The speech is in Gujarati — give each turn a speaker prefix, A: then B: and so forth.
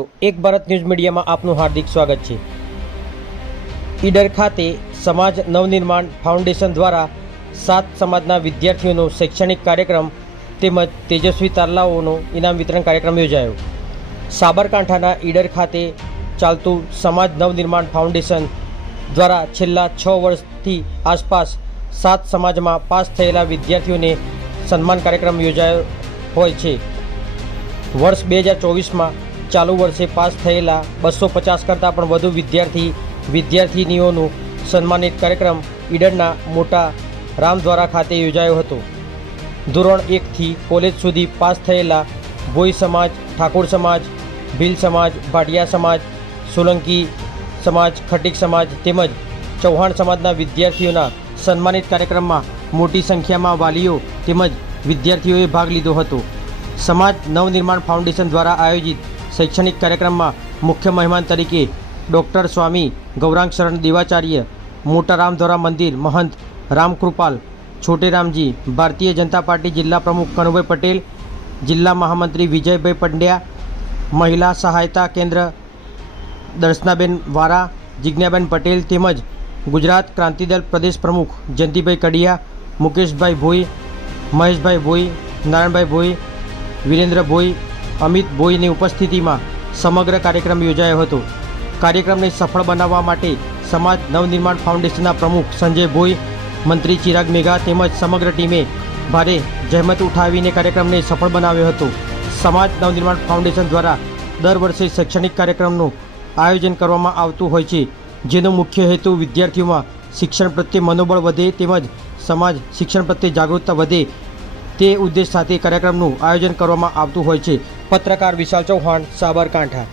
A: એક ભારત ન્યૂઝ મીડિયામાં આપનું હાર્દિક સ્વાગત છે. ઈડર ખાતે સમાજ નવનિર્માણ ફાઉન્ડેશન દ્વારા સાત સમાજના વિદ્યાર્થીઓનો શૈક્ષણિક કાર્યક્રમ તેમજ તેજસ્વી તારલાઓનો ઇનામ વિતરણ કાર્યક્રમ યોજાયો. સાબરકાંઠાના ઈડર ખાતે ચાલતું સમાજ નવનિર્માણ ફાઉન્ડેશન દ્વારા છેલ્લા છ વર્ષથી આસપાસ સાત સમાજમાં પાસ થયેલા વિદ્યાર્થીઓને સન્માન કાર્યક્રમ યોજાયો હોય છે. વર્ષ બે હજાર ચોવીસમાં ચાલુ વર્ષે પાસ થયેલા બસો પચાસ કરતાં પણ વધુ વિદ્યાર્થી, વિદ્યાર્થિનીઓનું સન્માનિત કાર્યક્રમ ઈડરના મોટા રામદ્વારા ખાતે યોજાયો હતો. ધોરણ એકથી કોલેજ સુધી પાસ થયેલા ભોઈ સમાજ, ઠાકોર સમાજ, ભીલ સમાજ, ભાટિયા સમાજ, સોલંકી સમાજ, ખટીક સમાજ તેમજ ચૌહાણ સમાજના વિદ્યાર્થીઓના સન્માનિત કાર્યક્રમમાં મોટી સંખ્યામાં વાલીઓ તેમજ વિદ્યાર્થીઓએ ભાગ લીધો હતો. સમાજ નવનિર્માણ ફાઉન્ડેશન દ્વારા આયોજિત શૈક્ષણિક કાર્યક્રમમાં મુખ્ય મહેમાન તરીકે ડૉક્ટર સ્વામી ગૌરાંગ શરણ દેવાચાર્ય મોટા રામધોરા મંદિર મહંત રામકૃપાલ છોટેરામજી ભારતીય જનતા પાર્ટી જિલ્લા પ્રમુખ કનુભાઈ પટેલ જિલ્લા મહામંત્રી વિજયભાઈ પંડ્યા મહિલા સહાયતા કેન્દ્ર દર્શનાબેન વારા જિજ્ઞાબેન પટેલ તેમજ ગુજરાત ક્રાંતિદળ પ્રદેશ પ્રમુખ જયંતિભાઈ કડિયા મુકેશભાઈ ભોઈ મહેશભાઈ ભોઈ નારાયણભાઈ ભોઈ વિરેન્દ્ર ભોઈ અમિત ભોઈની ઉપસ્થિતિમાં સમગ્ર કાર્યક્રમ યોજાયો હતો. કાર્યક્રમને સફળ બનાવવા માટે સમાજ નવનિર્માણ ફાઉન્ડેશનના પ્રમુખ સંજય ભોઈ, મંત્રી ચિરાગ મેઘા તેમજ સમગ્ર ટીમે ભારે જહેમત ઉઠાવીને કાર્યક્રમને સફળ બનાવ્યો હતો. સમાજ નવનિર્માણ ફાઉન્ડેશન દ્વારા દર વર્ષે શૈક્ષણિક કાર્યક્રમનું આયોજન કરવામાં આવતું હોય છે, જેનો મુખ્ય હેતુ વિદ્યાર્થીઓમાં શિક્ષણ પ્રત્યે મનોબળ વધે તેમજ સમાજ શિક્ષણ પ્રત્યે જાગૃતતા વધે તે ઉદ્દેશ સાથે કાર્યક્રમનું આયોજન કરવામાં આવતું હોય છે. પત્રકાર વિશાલ ચૌહાણ સાબરકાંઠા.